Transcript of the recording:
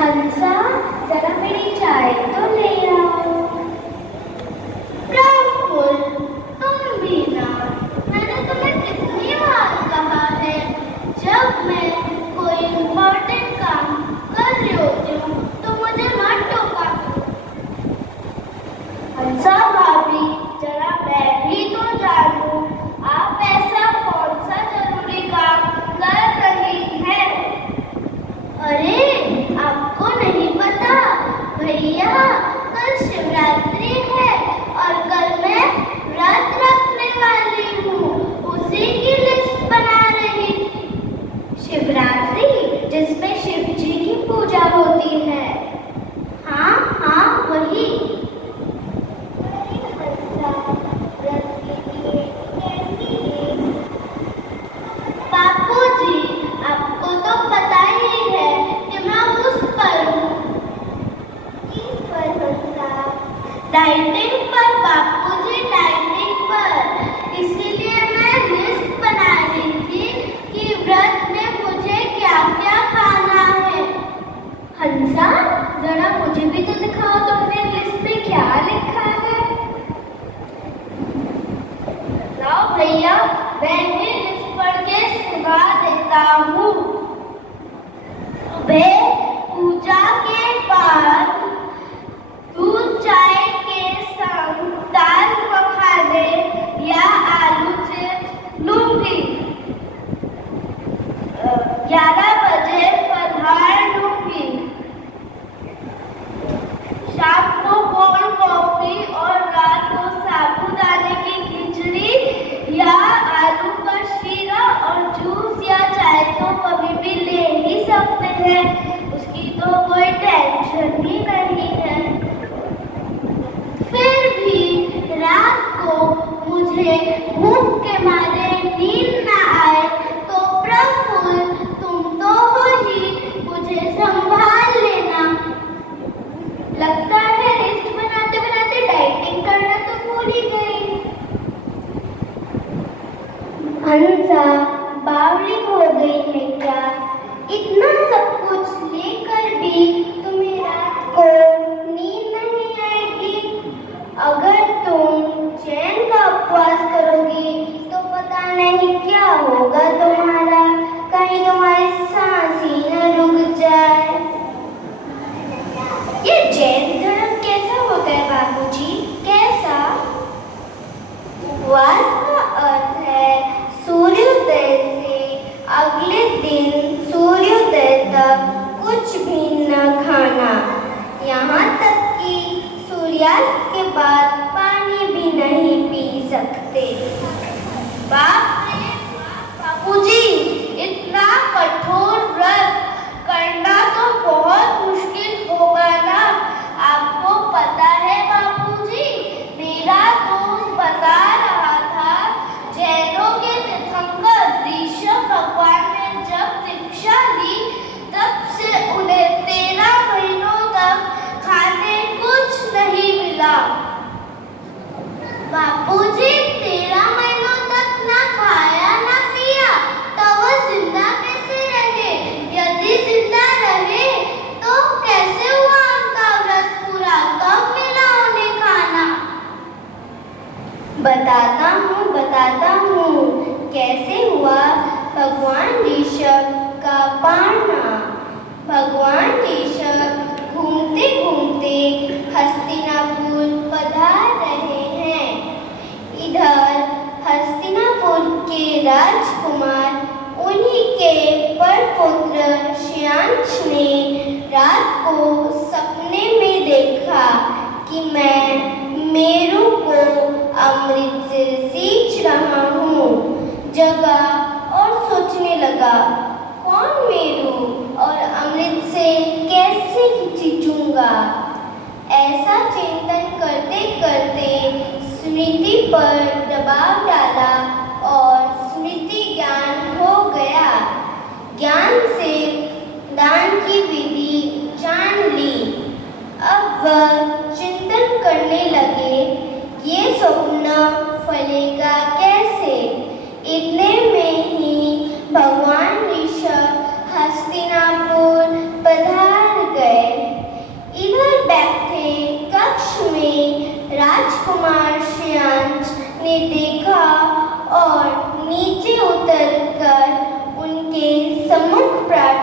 हंसा, जरा मेरी चाय तो ले आओ। प्रफुल्ल, तुम भी ना, मैंने तुम्हें कितनी बार कहा है, जब मैं कोई इम्पोर्टेंट काम कर रही होती हूँ तो मुझे मत टोका करो। हंसा भाभी, जरा मैं भी तो जानूं, आप ऐसा कौन सा जरूरी काम कर रही हैं? अरे, आपको नहीं पता भैया, कल शिवरात्रि है और कल मैं व्रत रखने वाली हूँ, उसी की लिस्ट बना रही थी। शिवरात्रि, जिसमें शिव जी की पूजा होती है। हाँ हाँ, वही। बापूजी, आपको तो पता ही है कि मैं उस पर हूँ। किस पर हंसा? डाइटिंग पर बापूजी, डाइटिंग पर। इसीलिए मैं लिस्ट बना रही थी कि व्रत में मुझे क्या क्या खाना है। हंसा, जरा मुझे भी तो दिखाओ तुमने लिस्ट में क्या लिखा है। लाओ भैया, मैं भी लिस्ट पढ़ के सुना देता हूँ। सुबह पूजा के बाद दूध चाय के संग दाल मखाने या आलू चिप्स लूंगी। 11 बजे फलाहार लूंगी। शाम को कोल्ड कॉफी और रात को साबूदाने की खिचड़ी या आलू का शीरा और जूस या चाय तो कभी भी ले ही सकते हैं, उसकी तो कोई टेंशन ही नहीं है। फिर भी रात को मुझे भूख के मारे नींद न आए तो प्रफुल्ल, तुम तो हो ही, मुझे संभाल लेना। लगता है लिस्ट बनाते बनाते डाइटिंग करना तो भूल ही गई। हंसा, बावली हो गई है क्या? इतना सब कुछ लेकर भी तुम्हें रात को नींद नहीं आएगी? अगर तुम चैन का उपवास करोगी तो पता नहीं क्या होगा तुम्हारा, कहीं तुम्हारी सांस ही न रुक जाए। ये जैन धर्म कैसा होता है बाबूजी, कैसा? उपवास का अर्थ है सूर्योदय से अगले दिन सूर्योदय तक कुछ भी न खाना, यहाँ तक कि सूर्यास्त के बाद पानी भी नहीं पी सकते। बाप रे बाबूजी, इतना कठोर व्रत करना तो बहुत मुश्किल होगा ना। आपको पता है बाबूजी, मेरा दोस्त बता रहा था, जैनों के तीर्थंकर ऋषभ भगवान ने जब दीक्षा ली तब से उन्हें 13 महीनों तक खाने कुछ नहीं मिला। बापूजी, 13 महीनों तक ना खाया ना पिया, तो वो जिंदा कैसे रहे? यदि जिंदा रहे तो कैसे हुआ उनका व्रत पूरा? कब मिला उन्हें खाना? बताता हूँ कैसे हुआ भगवान ऋषभ का पाना। भगवान ऋषभ घूमते घूमते हस्तिनापुर पधार रहे हैं। इधर हस्तिनापुर के राजकुमार, उन्हीं के परपुत्र श्यांश ने रात को सपने में देखा कि मैं मेरू को अमृत से सींच रहा हूँ। जगा और सोचने लगा, कौन मेरू और अमृत से कैसे सींचूंगा? ऐसा चिंतन करते करते स्मृति पर दबाव डाला और स्मृति ज्ञान हो गया। ज्ञान से दान की विधि जान ली। अब वह चिंतन करने लगे, ये स्वप्न फलेगा कैसे? इतने में ही भगवान ऋषभ हस्तिनापुर पधार गए। सम्मुख प्रार्थना